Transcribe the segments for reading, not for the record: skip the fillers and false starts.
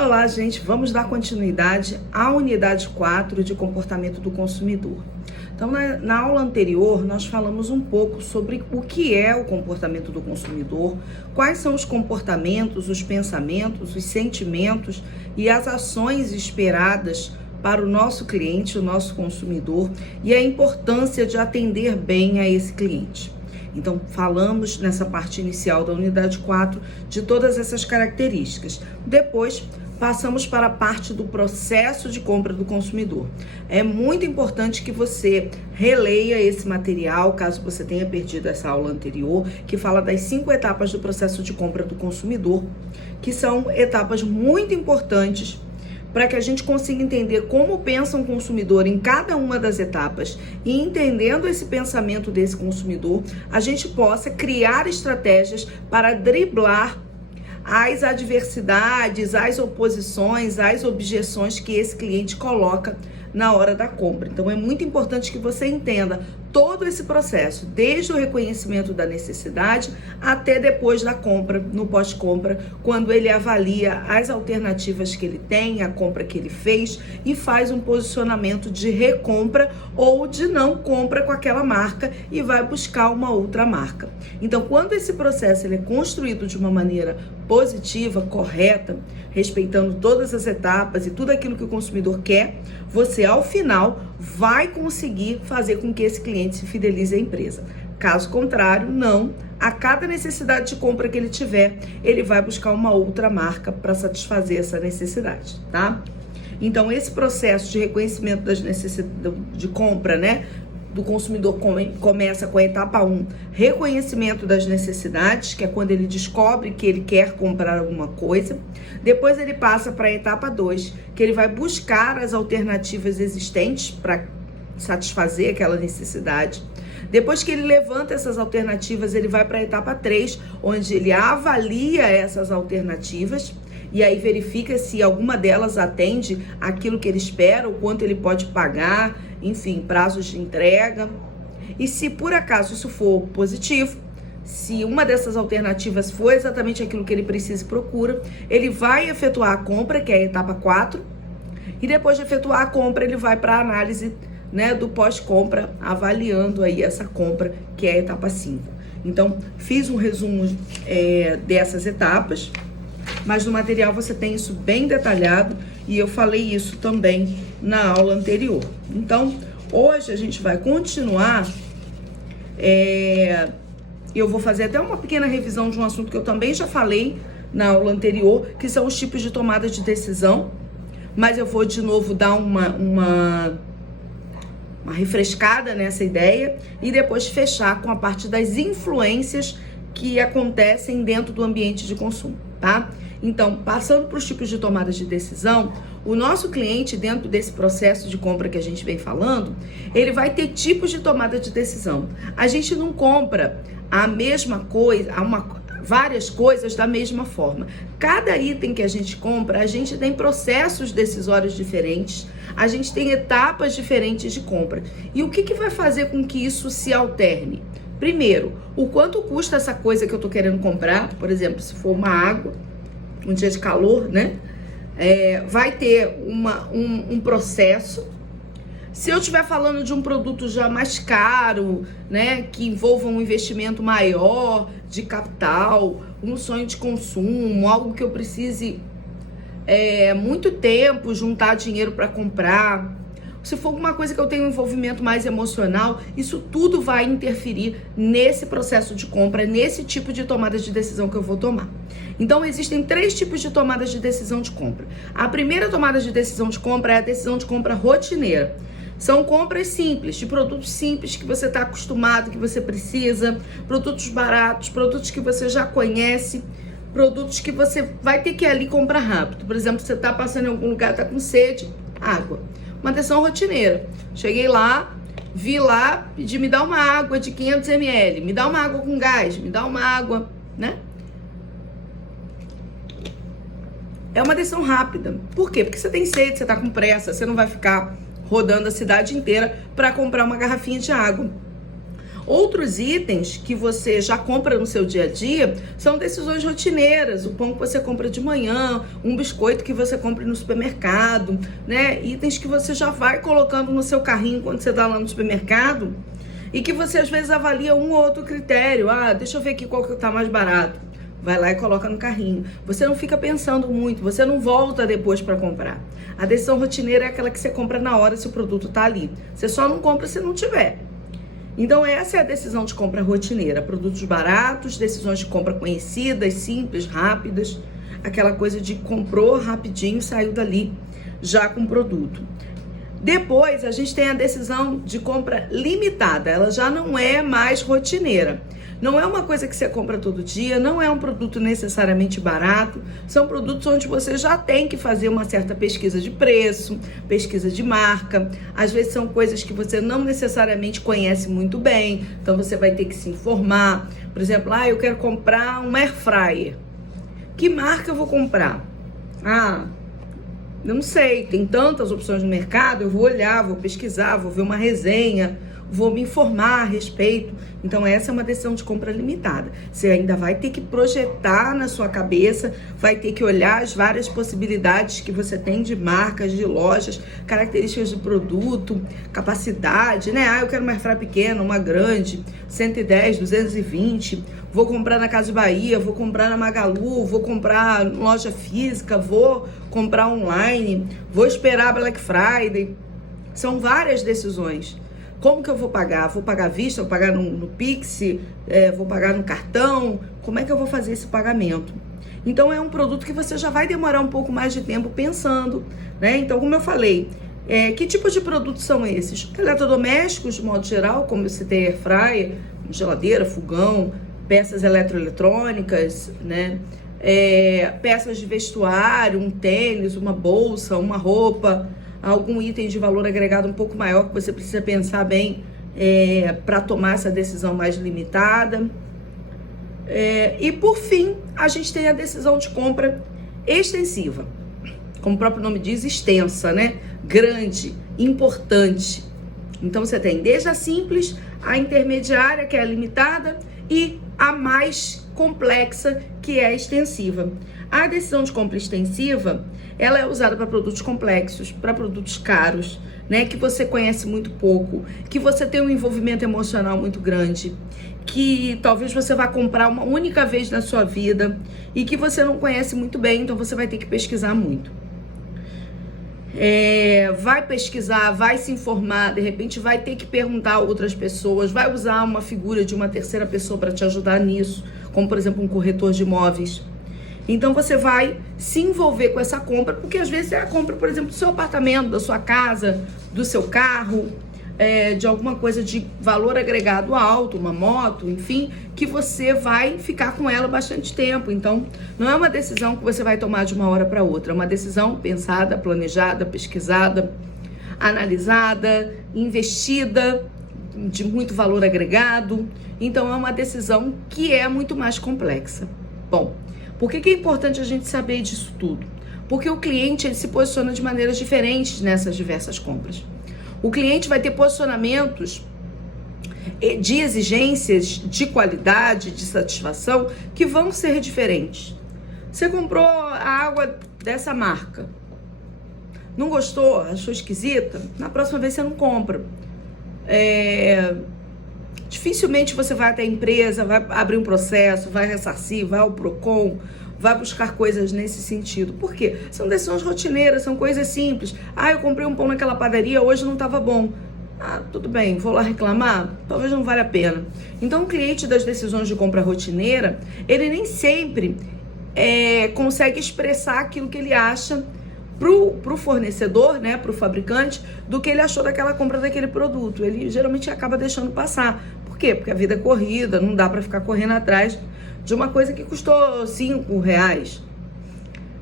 Olá, gente, vamos dar continuidade à unidade 4 de comportamento do consumidor. Então, na aula anterior, nós falamos um pouco sobre o que é o comportamento do consumidor, quais são os comportamentos, os pensamentos, os sentimentos e as ações esperadas para o nosso cliente, o nosso consumidor, e a importância de atender bem a esse cliente. Então, falamos nessa parte inicial da unidade 4 de todas essas características. Depois, passamos para a parte do processo de compra do consumidor. É muito importante que você releia esse material, caso você tenha perdido essa aula anterior, que fala das 5 etapas do processo de compra do consumidor, que são etapas muito importantes para que a gente consiga entender como pensa um consumidor em cada uma das etapas e entendendo esse pensamento desse consumidor, a gente possa criar estratégias para driblar as adversidades, as oposições, as objeções que esse cliente coloca na hora da compra. Então, é muito importante que você entenda todo esse processo, desde o reconhecimento da necessidade até depois da compra, no pós-compra, quando ele avalia as alternativas que ele tem, a compra que ele fez e faz um posicionamento de recompra ou de não compra com aquela marca e vai buscar uma outra marca. Então, quando esse processo ele é construído de uma maneira positiva, correta, respeitando todas as etapas e tudo aquilo que o consumidor quer, você, ao final, vai conseguir fazer com que esse cliente se fidelize à empresa. Caso contrário, não. A cada necessidade de compra que ele tiver, ele vai buscar uma outra marca para satisfazer essa necessidade, tá? Então, esse processo de reconhecimento das necessidades de compra, né, do consumidor começa com a etapa 1, reconhecimento das necessidades, que é quando ele descobre que ele quer comprar alguma coisa. Depois ele passa para a etapa 2, que ele vai buscar as alternativas existentes para satisfazer aquela necessidade. Depois que ele levanta essas alternativas, ele vai para a etapa 3, onde ele avalia essas alternativas e aí verifica se alguma delas atende aquilo que ele espera, o quanto ele pode pagar, enfim, prazos de entrega. E se por acaso isso for positivo, se uma dessas alternativas for exatamente aquilo que ele precisa e procura, ele vai efetuar a compra, que é a etapa 4, e depois de efetuar a compra, ele vai para a análise, né, do pós-compra, avaliando aí essa compra, que é a etapa 5. Então, fiz um resumo dessas etapas, mas no material você tem isso bem detalhado e eu falei isso também na aula anterior. Então, hoje a gente vai continuar, eu vou fazer até uma pequena revisão de um assunto que eu também já falei na aula anterior, que são os tipos de tomada de decisão, mas eu vou de novo dar uma refrescada nessa ideia e depois fechar com a parte das influências que acontecem dentro do ambiente de consumo, tá? Então, passando para os tipos de tomadas de decisão, o nosso cliente, dentro desse processo de compra que a gente vem falando, ele vai ter tipos de tomada de decisão. A gente não compra a mesma coisa, várias coisas da mesma forma. Cada item que a gente compra, a gente tem processos decisórios diferentes, a gente tem etapas diferentes de compra. E o que vai fazer com que isso se alterne? Primeiro, o quanto custa essa coisa que eu tô querendo comprar, por exemplo, se for uma água, um dia de calor, né? Vai ter um processo. Se eu estiver falando de um produto já mais caro, né, que envolva um investimento maior de capital, um sonho de consumo, algo que eu precise muito tempo juntar dinheiro para comprar. Se for alguma coisa que eu tenho um envolvimento mais emocional, isso tudo vai interferir nesse processo de compra, nesse tipo de tomada de decisão que eu vou tomar. Então, existem 3 tipos de tomadas de decisão de compra. A primeira tomada de decisão de compra é a decisão de compra rotineira. São compras simples, de produtos simples que você está acostumado, que você precisa, produtos baratos, produtos que você já conhece, produtos que você vai ter que ir ali comprar rápido. Por exemplo, você está passando em algum lugar, está com sede, água. Uma decisão rotineira. Cheguei lá, vi lá, pedi, me dá uma água de 500 ml, me dá uma água com gás, me dá uma água, né? É uma decisão rápida. Por quê? Porque você tem sede, você tá com pressa, você não vai ficar rodando a cidade inteira para comprar uma garrafinha de água. Outros itens que você já compra no seu dia a dia são decisões rotineiras, o pão que você compra de manhã, um biscoito que você compra no supermercado, né? Itens que você já vai colocando no seu carrinho quando você está lá no supermercado e que você às vezes avalia um ou outro critério. Ah, deixa eu ver aqui qual que está mais barato. Vai lá e coloca no carrinho. Você não fica pensando muito, você não volta depois para comprar. A decisão rotineira é aquela que você compra na hora se o produto está ali. Você só não compra se não tiver. Então essa é a decisão de compra rotineira. Produtos baratos, decisões de compra conhecidas, simples, rápidas. Aquela coisa de comprou rapidinho, saiu dali já com o produto. Depois a gente tem a decisão de compra limitada. Ela já não é mais rotineira. Não é uma coisa que você compra todo dia, não é um produto necessariamente barato, são produtos onde você já tem que fazer uma certa pesquisa de preço, pesquisa de marca, às vezes são coisas que você não necessariamente conhece muito bem, então você vai ter que se informar. Por exemplo, eu quero comprar um air fryer. Que marca eu vou comprar? Eu não sei, tem tantas opções no mercado, eu vou olhar, vou pesquisar, vou ver uma resenha, vou me informar a respeito. Então essa é uma decisão de compra limitada. Você ainda vai ter que projetar na sua cabeça, vai ter que olhar as várias possibilidades que você tem de marcas, de lojas, características de produto, capacidade, né? Eu quero uma airfryer pequena, uma grande, 110, 220, vou comprar na Casa Bahia, vou comprar na Magalu, vou comprar em loja física, vou comprar online, vou esperar Black Friday. São várias decisões. Como que eu vou pagar? Vou pagar à vista? Vou pagar no Pix? Vou pagar no cartão? Como é que eu vou fazer esse pagamento? Então é um produto que você já vai demorar um pouco mais de tempo pensando, né? Então, como eu falei, que tipo de produtos são esses? Eletrodomésticos, de modo geral, como você tem air fryer, geladeira, fogão, peças eletroeletrônicas, né? Peças de vestuário, um tênis, uma bolsa, uma roupa, algum item de valor agregado um pouco maior que você precisa pensar bem para tomar essa decisão mais limitada. E por fim, a gente tem a decisão de compra extensiva. Como o próprio nome diz, extensa, né? Grande, importante. Então você tem desde a simples, a intermediária, que é a limitada, e a mais complexa, que é a extensiva. A decisão de compra extensiva, ela é usada para produtos complexos, para produtos caros, né, que você conhece muito pouco, que você tem um envolvimento emocional muito grande, que talvez você vá comprar uma única vez na sua vida e que você não conhece muito bem, então você vai ter que pesquisar muito. Vai pesquisar, vai se informar, de repente vai ter que perguntar a outras pessoas, vai usar uma figura de uma terceira pessoa para te ajudar nisso, como por exemplo um corretor de imóveis. Então você vai se envolver com essa compra, porque às vezes é a compra, por exemplo, do seu apartamento, da sua casa, do seu carro, de alguma coisa de valor agregado alto, uma moto, enfim, que você vai ficar com ela bastante tempo. Então, não é uma decisão que você vai tomar de uma hora para outra, é uma decisão pensada, planejada, pesquisada, analisada, investida, de muito valor agregado. Então, é uma decisão que é muito mais complexa. Bom, por que é importante a gente saber disso tudo? Porque o cliente ele se posiciona de maneiras diferentes nessas diversas compras. O cliente vai ter posicionamentos de exigências, de qualidade, de satisfação, que vão ser diferentes. Você comprou a água dessa marca, não gostou, achou esquisita? Na próxima vez você não compra. Dificilmente você vai até a empresa, vai abrir um processo, vai ressarcir, vai ao Procon, vai buscar coisas nesse sentido. Por quê? São decisões rotineiras, são coisas simples. Eu comprei um pão naquela padaria, hoje não estava bom. Tudo bem, vou lá reclamar? Talvez não valha a pena. Então, o cliente das decisões de compra rotineira, ele nem sempre consegue expressar aquilo que ele acha pro fornecedor, né, pro fabricante, do que ele achou daquela compra daquele produto. Ele geralmente acaba deixando passar. Por quê? Porque a vida é corrida, não dá para ficar correndo atrás de uma coisa que custou R$5.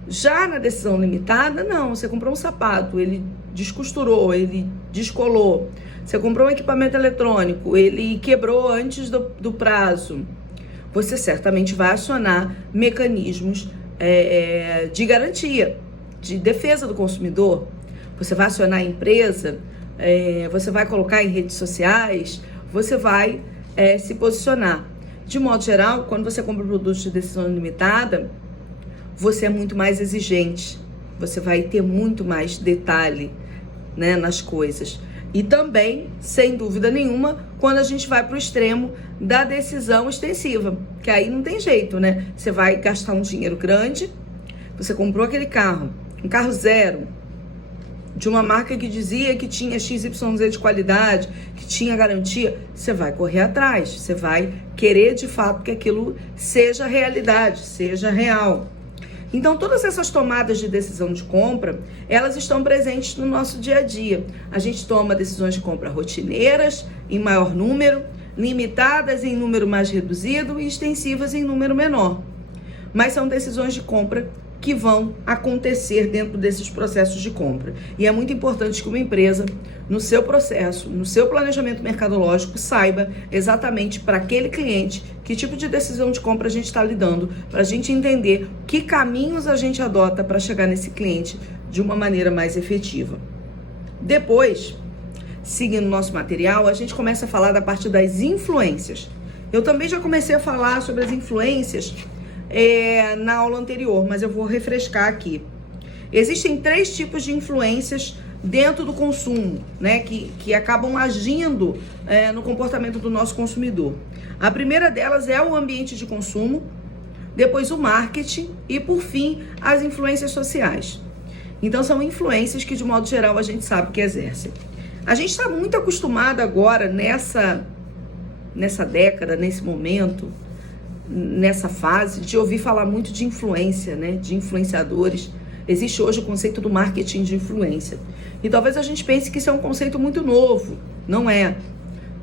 Já na decisão limitada, não. Você comprou um sapato, ele descosturou, ele descolou. Você comprou um equipamento eletrônico, ele quebrou antes do prazo. Você certamente vai acionar mecanismos de garantia, de defesa do consumidor. Você vai acionar a empresa, você vai colocar em redes sociais, você vai se posicionar. De modo geral, quando você compra produtos de decisão limitada, você é muito mais exigente, você vai ter muito mais detalhe, né, nas coisas. E também, sem dúvida nenhuma, quando a gente vai para o extremo da decisão extensiva, que aí não tem jeito, né? Você vai gastar um dinheiro grande, você comprou aquele carro, um carro zero, de uma marca que dizia que tinha XYZ de qualidade, que tinha garantia, você vai correr atrás, você vai querer de fato que aquilo seja realidade, seja real. Então, todas essas tomadas de decisão de compra, elas estão presentes no nosso dia a dia. A gente toma decisões de compra rotineiras, em maior número, limitadas em número mais reduzido e extensivas em número menor. Mas são decisões de compra que vão acontecer dentro desses processos de compra. E é muito importante que uma empresa, no seu processo, no seu planejamento mercadológico, saiba exatamente para aquele cliente que tipo de decisão de compra a gente está lidando, para a gente entender que caminhos a gente adota para chegar nesse cliente de uma maneira mais efetiva. Depois, seguindo o nosso material, a gente começa a falar da parte das influências. Eu também já comecei a falar sobre as influências na aula anterior, mas eu vou refrescar aqui. Existem 3 tipos de influências dentro do consumo, né, que acabam agindo no comportamento do nosso consumidor. A primeira delas é o ambiente de consumo, depois o marketing e, por fim, as influências sociais. Então, são influências que, de modo geral, a gente sabe que exercem. A gente está muito acostumado agora, nessa década, nesse momento, nessa fase, de ouvir falar muito de influência, né, de influenciadores. Existe hoje o conceito do marketing de influência. E talvez a gente pense que isso é um conceito muito novo. Não é,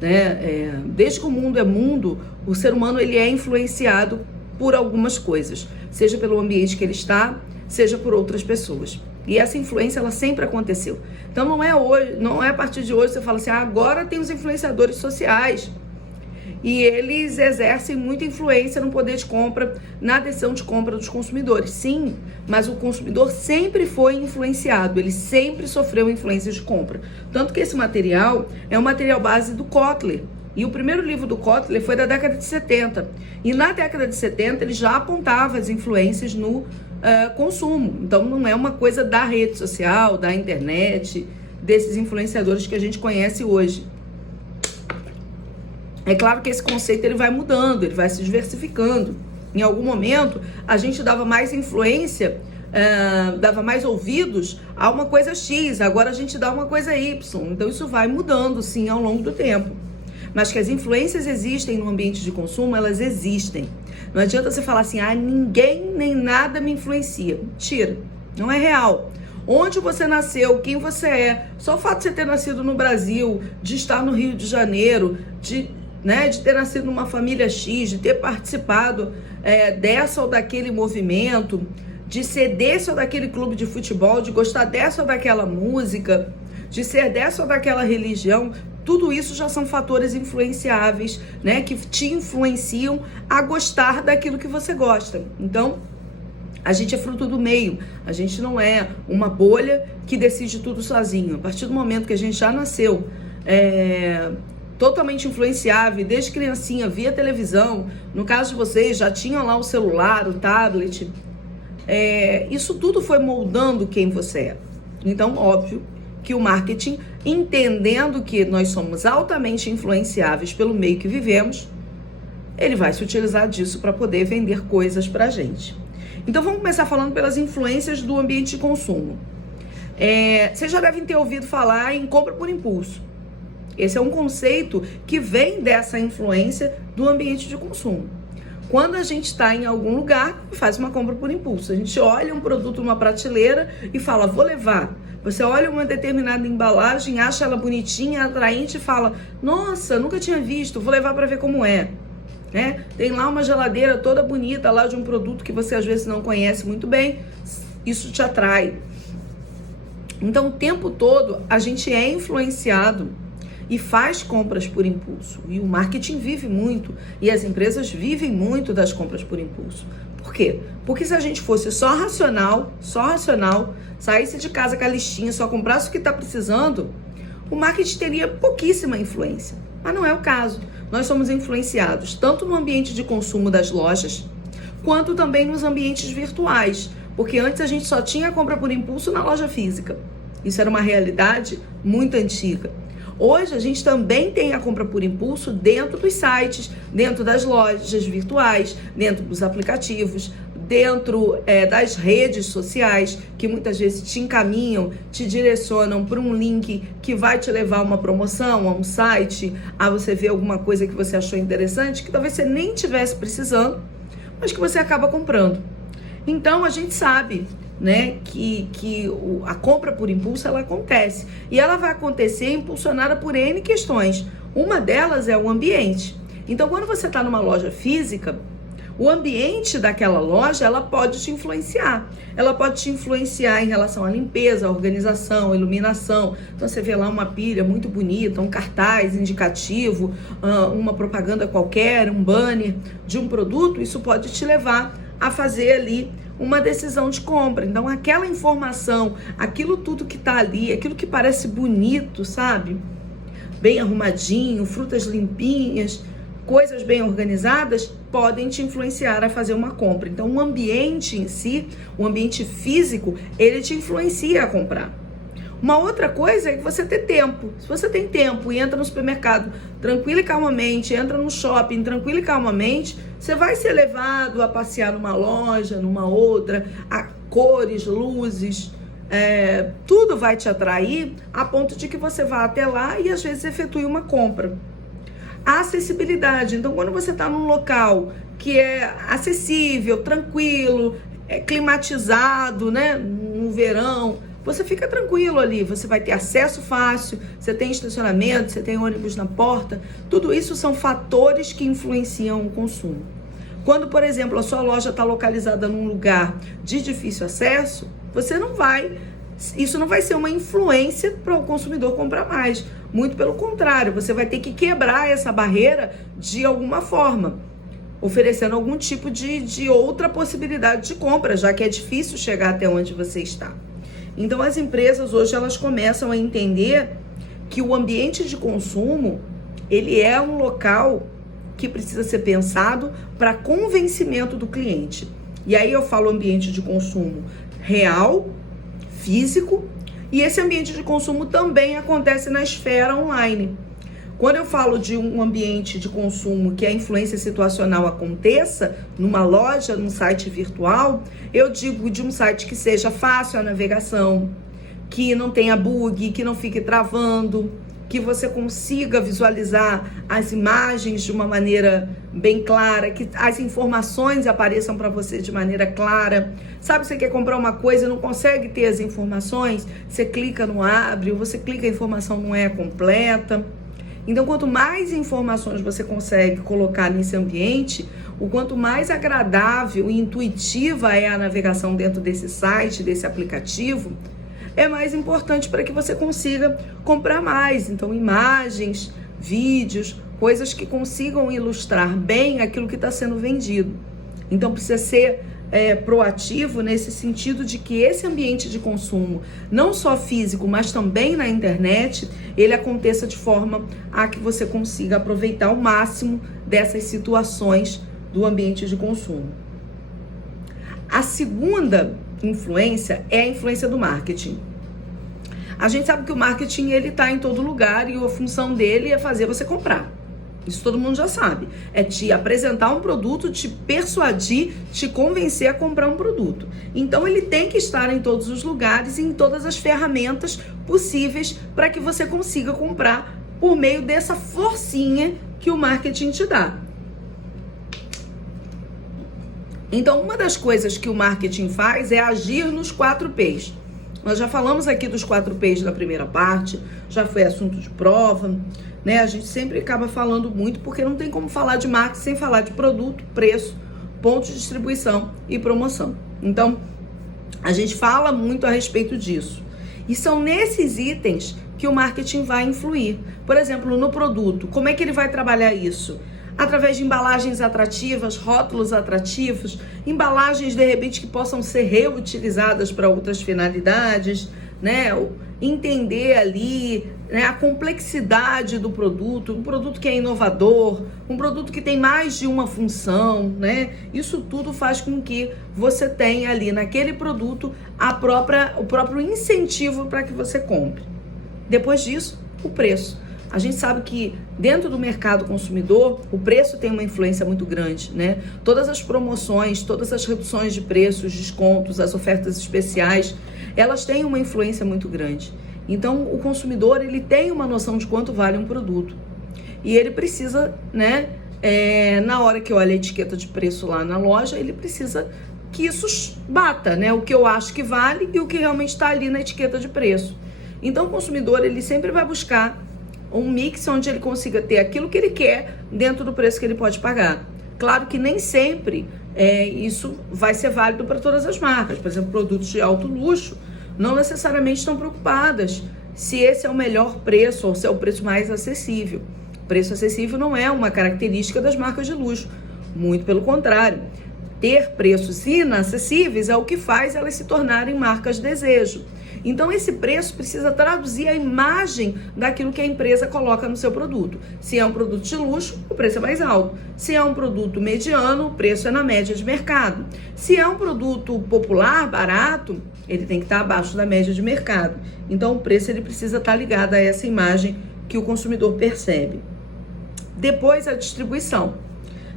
né? Desde que o mundo é mundo, o ser humano ele é influenciado por algumas coisas, seja pelo ambiente que ele está, seja por outras pessoas. E essa influência, ela sempre aconteceu. Então não é hoje, não é a partir de hoje você fala assim, agora tem os influenciadores sociais. E eles exercem muita influência no poder de compra, na decisão de compra dos consumidores. Sim, mas o consumidor sempre foi influenciado, ele sempre sofreu influências de compra. Tanto que esse material é um material base do Kotler. E o primeiro livro do Kotler foi da década de 70. E na década de 70 ele já apontava as influências no consumo. Então não é uma coisa da rede social, da internet, desses influenciadores que a gente conhece hoje. É claro que esse conceito ele vai mudando, ele vai se diversificando. Em algum momento, a gente dava mais influência, dava mais ouvidos a uma coisa X, agora a gente dá uma coisa Y. Então, isso vai mudando, sim, ao longo do tempo. Mas que as influências existem no ambiente de consumo, elas existem. Não adianta você falar assim, ninguém nem nada me influencia. Mentira, não é real. Onde você nasceu, quem você é, só o fato de você ter nascido no Brasil, de estar no Rio de Janeiro, de ter nascido numa família X, de ter participado dessa ou daquele movimento, de ser desse ou daquele clube de futebol, de gostar dessa ou daquela música, de ser dessa ou daquela religião, tudo isso já são fatores influenciáveis, né, que te influenciam a gostar daquilo que você gosta. Então, a gente é fruto do meio, a gente não é uma bolha que decide tudo sozinho. A partir do momento que a gente já nasceu totalmente influenciável, desde criancinha, via televisão, no caso de vocês, já tinham lá o celular, o tablet, isso tudo foi moldando quem você é. Então, óbvio que o marketing, entendendo que nós somos altamente influenciáveis pelo meio que vivemos, ele vai se utilizar disso para poder vender coisas para a gente. Então, vamos começar falando pelas influências do ambiente de consumo. Vocês já devem ter ouvido falar em compra por impulso. Esse é um conceito que vem dessa influência do ambiente de consumo. Quando a gente está em algum lugar, faz uma compra por impulso. A gente olha um produto numa prateleira e fala, vou levar. Você olha uma determinada embalagem, acha ela bonitinha, atraente e fala, nossa, nunca tinha visto, vou levar para ver como é. Tem lá uma geladeira toda bonita lá de um produto que você às vezes não conhece muito bem, isso te atrai. Então o tempo todo a gente é influenciado e faz compras por impulso. E o marketing vive muito, e as empresas vivem muito das compras por impulso. Por quê? Porque se a gente fosse só racional, saísse de casa com a listinha, só comprasse o que está precisando, o marketing teria pouquíssima influência. Mas não é o caso. nós somos influenciados tanto no ambiente de consumo das lojas, quanto também nos ambientes virtuais, porque antes a gente só tinha a compra por impulso na loja física. Isso era uma realidade muito antiga. Hoje a gente também tem a compra por impulso dentro dos sites, dentro das lojas virtuais, dentro dos aplicativos, dentro das redes sociais, que muitas vezes te encaminham, te direcionam para um link que vai te levar a uma promoção, a um site, a você ver alguma coisa que você achou interessante, que talvez você nem estivesse precisando, mas que você acaba comprando. Então a gente sabe, né, que a compra por impulso ela acontece e ela vai acontecer impulsionada por N questões. Uma delas é o ambiente. Então, quando você está numa loja física, o ambiente daquela loja ela pode te influenciar. Ela pode te influenciar em relação à limpeza, à organização, à iluminação. Então você vê lá uma pilha muito bonita, um cartaz indicativo, uma propaganda qualquer, um banner de um produto, isso pode te levar a fazer ali uma decisão de compra. Então aquela informação, aquilo tudo que tá ali, aquilo que parece bonito, sabe? Bem arrumadinho, frutas limpinhas, coisas bem organizadas, podem te influenciar a fazer uma compra. Então o ambiente em si, o ambiente físico, ele te influencia a comprar. Uma outra coisa é que você ter tempo. Se você tem tempo e entra no supermercado tranquilo e calmamente, entra no shopping tranquilo e calmamente, você vai ser levado a passear numa loja, numa outra, a cores, luzes, tudo vai te atrair a ponto de que você vá até lá e às vezes efetue uma compra. A acessibilidade. Então, quando você está num local que é acessível, tranquilo, climatizado, né, no verão, você fica tranquilo ali, você vai ter acesso fácil, você tem estacionamento, você tem ônibus na porta, tudo isso são fatores que influenciam o consumo. Quando, por exemplo, a sua loja está localizada num lugar de difícil acesso, isso não vai ser uma influência para o consumidor comprar mais. Muito pelo contrário, você vai ter que quebrar essa barreira de alguma forma, oferecendo algum tipo de outra possibilidade de compra, já que é difícil chegar até onde você está. Então as empresas hoje elas começam a entender que o ambiente de consumo ele é um local que precisa ser pensado para convencimento do cliente. E aí eu falo ambiente de consumo real, físico, e esse ambiente de consumo também acontece na esfera online. Quando eu falo de um ambiente de consumo que a influência situacional aconteça numa loja, num site virtual, eu digo de um site que seja fácil a navegação, que não tenha bug, que não fique travando, que você consiga visualizar as imagens de uma maneira bem clara, que as informações apareçam para você de maneira clara. Sabe, você quer comprar uma coisa e não consegue ter as informações? Você clica no abre, ou você clica, a informação não é completa. Então, quanto mais informações você consegue colocar nesse ambiente, o quanto mais agradável e intuitiva é a navegação dentro desse site, desse aplicativo, é mais importante para que você consiga comprar mais. Então, imagens, vídeos, coisas que consigam ilustrar bem aquilo que está sendo vendido. Então, precisa ser proativo nesse sentido de que esse ambiente de consumo, não só físico, mas também na internet, ele aconteça de forma a que você consiga aproveitar ao máximo dessas situações do ambiente de consumo. A segunda influência é a influência do marketing. A gente sabe que o marketing ele está em todo lugar e a função dele é fazer você comprar. Isso todo mundo já sabe. É te apresentar um produto, te persuadir, te convencer a comprar um produto. Então ele tem que estar em todos os lugares e em todas as ferramentas possíveis para que você consiga comprar por meio dessa forcinha que o marketing te dá. Então, uma das coisas que o marketing faz é agir nos 4 P's. Nós já falamos aqui dos 4 P's na primeira parte, já foi assunto de prova, né? A gente sempre acaba falando muito porque não tem como falar de marketing sem falar de produto, preço, ponto de distribuição e promoção. Então, a gente fala muito a respeito disso. E são nesses itens que o marketing vai influir. Por exemplo, no produto, como é que ele vai trabalhar isso? através de embalagens atrativas, rótulos atrativos, embalagens de repente que possam ser reutilizadas para outras finalidades, né? Entender ali, né, a complexidade do produto, um produto que é inovador, um produto que tem mais de uma função, né? Isso tudo faz com que você tenha ali naquele produto o próprio incentivo para que você compre. Depois disso, o preço. A gente sabe que dentro do mercado consumidor, o preço tem uma influência muito grande, né? Todas as promoções, todas as reduções de preços, descontos, as ofertas especiais, elas têm uma influência muito grande. Então, o consumidor, ele tem uma noção de quanto vale um produto. E ele precisa, né, na hora que olha a etiqueta de preço lá na loja, ele precisa que isso bata, né? O que eu acho que vale e o que realmente está ali na etiqueta de preço. Então, o consumidor, ele sempre vai buscar um mix onde ele consiga ter aquilo que ele quer dentro do preço que ele pode pagar. Claro que nem sempre isso vai ser válido para todas as marcas. Por exemplo, produtos de alto luxo não necessariamente estão preocupadas se esse é o melhor preço ou se é o preço mais acessível. Preço acessível não é uma característica das marcas de luxo, muito pelo contrário. Ter preços inacessíveis é o que faz elas se tornarem marcas de desejo. Então, esse preço precisa traduzir a imagem daquilo que a empresa coloca no seu produto. Se é um produto de luxo, o preço é mais alto. Se é um produto mediano, o preço é na média de mercado. Se é um produto popular, barato, ele tem que estar abaixo da média de mercado. Então, o preço ele precisa estar ligado a essa imagem que o consumidor percebe. Depois, a distribuição.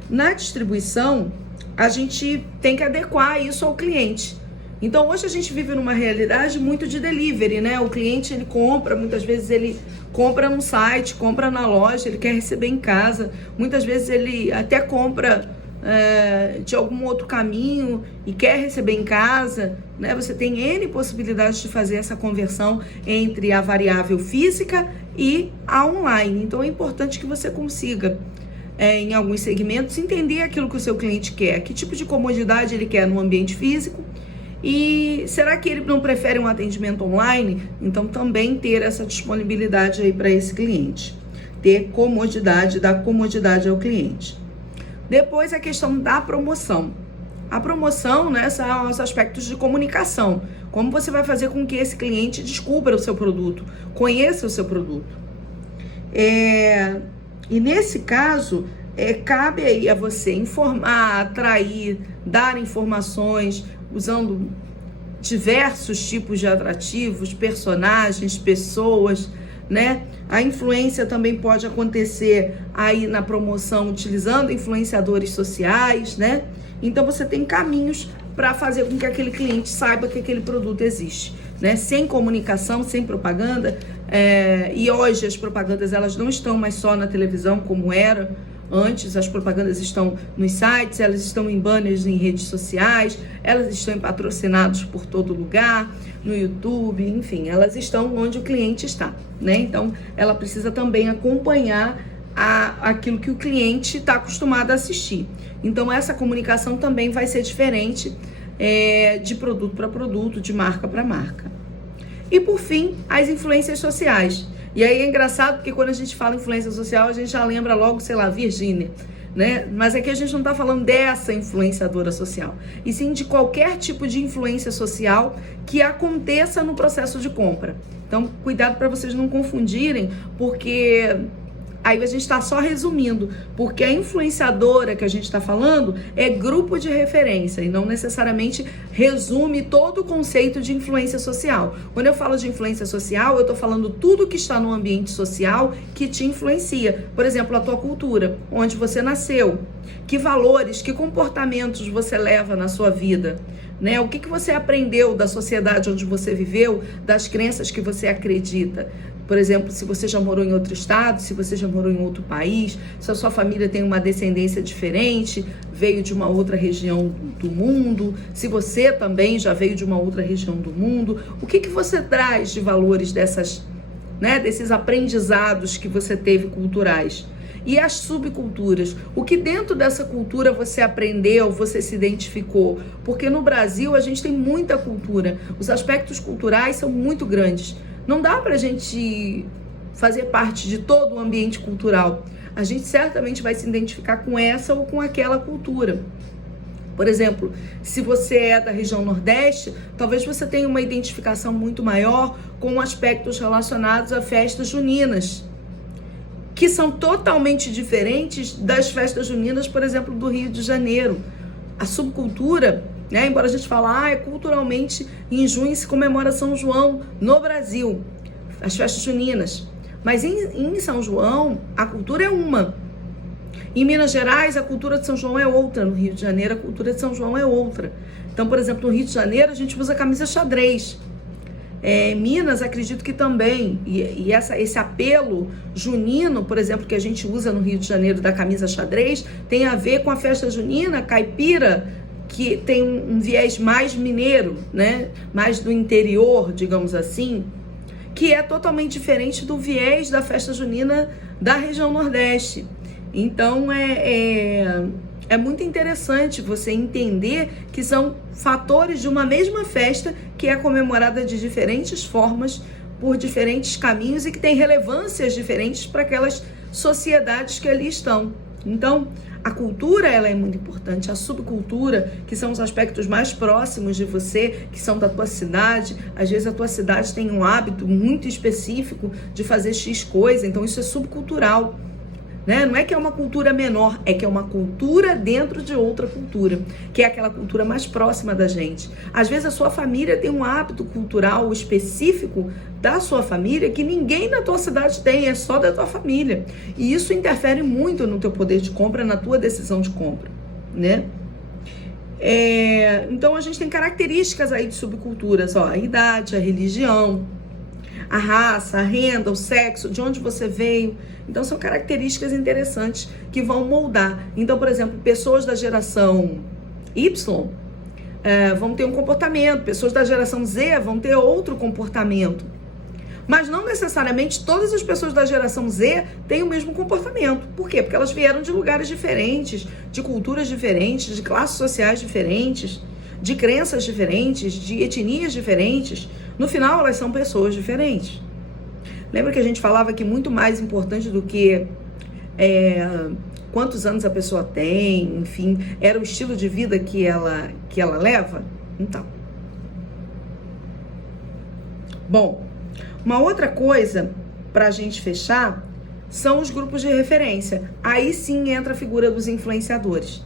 Na distribuição, a gente tem que adequar isso ao cliente. Então, hoje a gente vive numa realidade muito de delivery, né? O cliente, ele compra, muitas vezes ele compra no site, compra na loja, ele quer receber em casa. Muitas vezes ele até compra de algum outro caminho e quer receber em casa, né? Você tem N possibilidades de fazer essa conversão entre a variável física e a online. Então, é importante que você consiga, em alguns segmentos, entender aquilo que o seu cliente quer, que tipo de comodidade ele quer no ambiente físico. E será que ele não prefere um atendimento online? Então, também ter essa disponibilidade aí para esse cliente. Ter comodidade, dar comodidade ao cliente. Depois, a questão da promoção. A promoção, né, são os aspectos de comunicação. Como você vai fazer com que esse cliente descubra o seu produto, conheça o seu produto. E nesse caso, cabe aí a você informar, atrair, dar informações, usando diversos tipos de atrativos, personagens, pessoas, né? A influência também pode acontecer aí na promoção utilizando influenciadores sociais, né? Então você tem caminhos para fazer com que aquele cliente saiba que aquele produto existe, né? Sem comunicação, sem propaganda, e hoje as propagandas elas não estão mais só na televisão como era antes. As propagandas estão nos sites, elas estão em banners em redes sociais, elas estão em patrocinados por todo lugar, no YouTube, enfim, elas estão onde o cliente está, né? Então, ela precisa também acompanhar aquilo que o cliente está acostumado a assistir. Então, essa comunicação também vai ser diferente de produto para produto, de marca para marca. E, por fim, as influências sociais. E aí é engraçado porque quando a gente fala influência social, a gente já lembra logo, sei lá, Virgínia, né? Mas aqui a gente não está falando dessa influenciadora social, e sim de qualquer tipo de influência social que aconteça no processo de compra. Então, cuidado para vocês não confundirem, porque aí a gente está só resumindo, porque a influenciadora que a gente está falando é grupo de referência e não necessariamente resume todo o conceito de influência social. Quando eu falo de influência social, eu estou falando tudo que está no ambiente social que te influencia. Por exemplo, a tua cultura, onde você nasceu, que valores, que comportamentos você leva na sua vida, né? O que você aprendeu da sociedade onde você viveu, das crenças que você acredita. Por exemplo, se você já morou em outro estado, se você já morou em outro país, se a sua família tem uma descendência diferente, veio de uma outra região do mundo, se você também já veio de uma outra região do mundo, o que você traz de valores desses aprendizados que você teve culturais? E as subculturas, o que dentro dessa cultura você aprendeu, você se identificou? Porque no Brasil a gente tem muita cultura, os aspectos culturais são muito grandes. Não dá pra gente fazer parte de todo o ambiente cultural. a gente certamente vai se identificar com essa ou com aquela cultura. Por exemplo, se você é da região Nordeste, talvez você tenha uma identificação muito maior com aspectos relacionados a festas juninas, que são totalmente diferentes das festas juninas, por exemplo, do Rio de Janeiro. A subcultura, né, embora a gente fale, culturalmente em junho se comemora São João no Brasil, as festas juninas. Mas em São João, a cultura é uma. Em Minas Gerais, a cultura de São João é outra. No Rio de Janeiro, a cultura de São João é outra. Então, por exemplo, no Rio de Janeiro, a gente usa camisa xadrez. Minas, acredito que também. E esse apelo junino, por exemplo, que a gente usa no Rio de Janeiro da camisa xadrez, tem a ver com a festa junina caipira, que tem um viés mais mineiro, né? Mais do interior, digamos assim, que é totalmente diferente do viés da festa junina da região Nordeste. Então, é muito interessante você entender que são fatores de uma mesma festa que é comemorada de diferentes formas, por diferentes caminhos e que tem relevâncias diferentes para aquelas sociedades que ali estão. Então, a cultura, ela é muito importante. A subcultura, que são os aspectos mais próximos de você, que são da tua cidade. Às vezes a tua cidade tem um hábito muito específico de fazer X coisa, então isso é subcultural. Né? Não é que é uma cultura menor, é que é uma cultura dentro de outra cultura, que é aquela cultura mais próxima da gente. Às vezes a sua família tem um hábito cultural específico da sua família que ninguém na tua cidade tem, é só da tua família. E isso interfere muito no teu poder de compra, na tua decisão de compra, né? Então a gente tem características aí de subculturas, a idade, a religião, a raça, a renda, o sexo, de onde você veio. Então são características interessantes que vão moldar. Então, por exemplo, pessoas da geração Y vão ter um comportamento, pessoas da geração Z vão ter outro comportamento. Mas não necessariamente todas as pessoas da geração Z têm o mesmo comportamento. Por quê? Porque elas vieram de lugares diferentes, de culturas diferentes, de classes sociais diferentes, de crenças diferentes, de etnias diferentes. No final, elas são pessoas diferentes. Lembra que a gente falava que muito mais importante do que quantos anos a pessoa tem, enfim, era o estilo de vida que ela leva? Então. Bom, uma outra coisa para a gente fechar são os grupos de referência. Aí sim entra a figura dos influenciadores,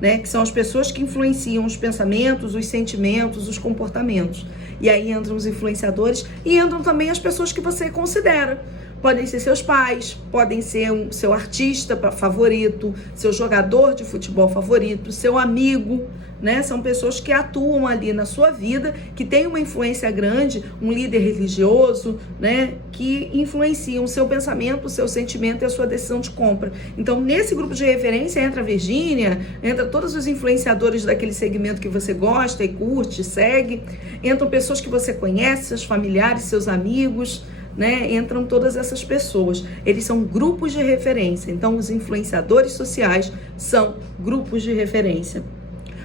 né? Que são as pessoas que influenciam os pensamentos, os sentimentos, os comportamentos. E aí entram os influenciadores e entram também as pessoas que você considera. Podem ser seus pais, podem ser seu artista favorito, seu jogador de futebol favorito, seu amigo, né? São pessoas que atuam ali na sua vida, que têm uma influência grande, um líder religioso, né? Que influenciam o seu pensamento, o seu sentimento e a sua decisão de compra. Então, nesse grupo de referência entra a Virgínia, entra todos os influenciadores daquele segmento que você gosta e curte, segue, entram pessoas que você conhece, seus familiares, seus amigos, né? Entram todas essas pessoas. Eles são grupos de referência. Então, os influenciadores sociais são grupos de referência.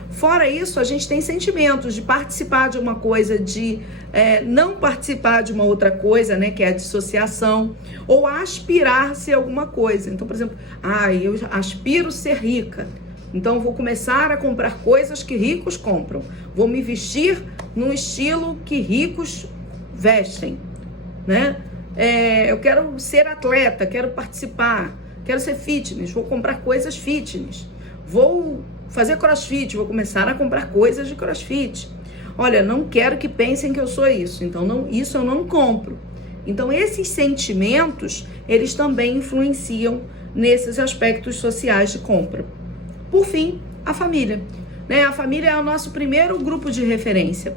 Fora isso, a gente tem sentimentos de participar de uma coisa, de não participar de uma outra coisa, né? Que é a dissociação, ou aspirar ser alguma coisa. Então, por exemplo, eu aspiro ser rica. Então, vou começar a comprar coisas que ricos compram. Vou me vestir no estilo que ricos vestem, né? Eu quero ser atleta, quero participar, quero ser fitness, vou comprar coisas fitness. Vou fazer crossfit, vou começar a comprar coisas de crossfit. Olha, não quero que pensem que eu sou isso, então isso eu não compro. Então, esses sentimentos, eles também influenciam nesses aspectos sociais de compra. Por fim, a família, né? A família é o nosso primeiro grupo de referência.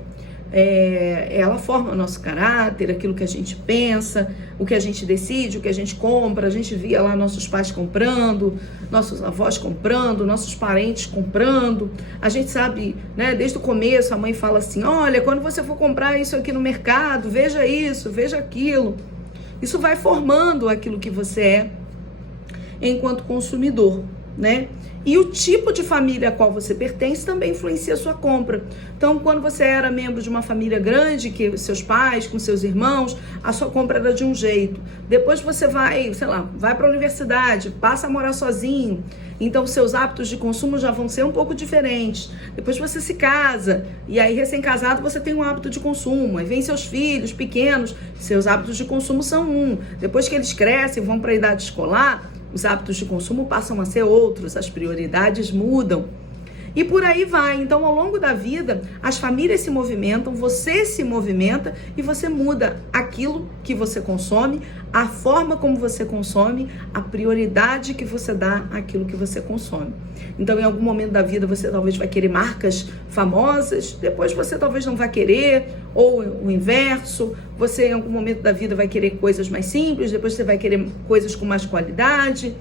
Ela forma o nosso caráter, aquilo que a gente pensa, o que a gente decide, o que a gente compra. A gente via lá nossos pais comprando, nossos avós comprando, nossos parentes comprando. A gente sabe, né, desde o começo a mãe fala assim: olha, quando você for comprar isso aqui no mercado, veja isso, veja aquilo. Isso vai formando aquilo que você é enquanto consumidor, né? E o tipo de família a qual você pertence também influencia a sua compra. Então, quando você era membro de uma família grande, que seus pais, com seus irmãos, a sua compra era de um jeito. Depois você vai, sei lá, vai para a universidade, passa a morar sozinho. Então, seus hábitos de consumo já vão ser um pouco diferentes. Depois você se casa, e aí recém-casado você tem um hábito de consumo. Aí vem seus filhos pequenos, seus hábitos de consumo são um. Depois que eles crescem, vão para a idade escolar, os hábitos de consumo passam a ser outros, as prioridades mudam. E por aí vai. Então, ao longo da vida, as famílias se movimentam, você se movimenta e você muda aquilo que você consome, a forma como você consome, a prioridade que você dá àquilo que você consome. Então, em algum momento da vida, você talvez vai querer marcas famosas, depois você talvez não vai querer, ou o inverso, você em algum momento da vida vai querer coisas mais simples, depois você vai querer coisas com mais qualidade,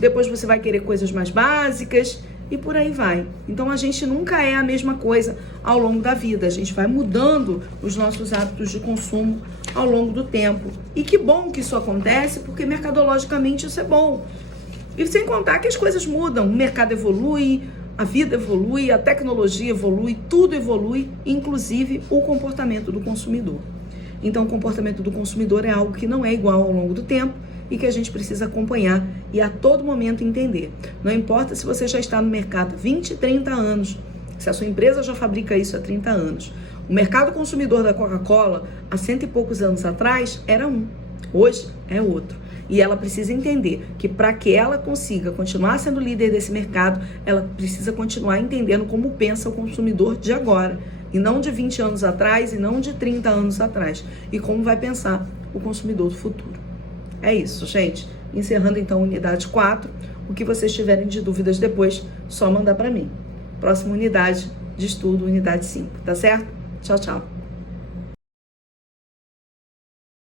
depois você vai querer coisas mais básicas, e por aí vai. Então a gente nunca é a mesma coisa ao longo da vida. A gente vai mudando os nossos hábitos de consumo ao longo do tempo. E que bom que isso acontece, porque mercadologicamente isso é bom. E sem contar que as coisas mudam, o mercado evolui, a vida evolui, a tecnologia evolui, tudo evolui, inclusive o comportamento do consumidor. Então o comportamento do consumidor é algo que não é igual ao longo do tempo, e que a gente precisa acompanhar e a todo momento entender. Não importa se você já está no mercado há 20, 30 anos, se a sua empresa já fabrica isso há 30 anos. O mercado consumidor da Coca-Cola, há 100 e poucos anos atrás, era um. Hoje é outro. E ela precisa entender que para que ela consiga continuar sendo líder desse mercado, ela precisa continuar entendendo como pensa o consumidor de agora. E não de 20 anos atrás, e não de 30 anos atrás. E como vai pensar o consumidor do futuro. É isso, gente. Encerrando então a unidade 4. O que vocês tiverem de dúvidas depois, só mandar para mim. Próxima unidade de estudo, unidade 5. Tá certo? Tchau, tchau.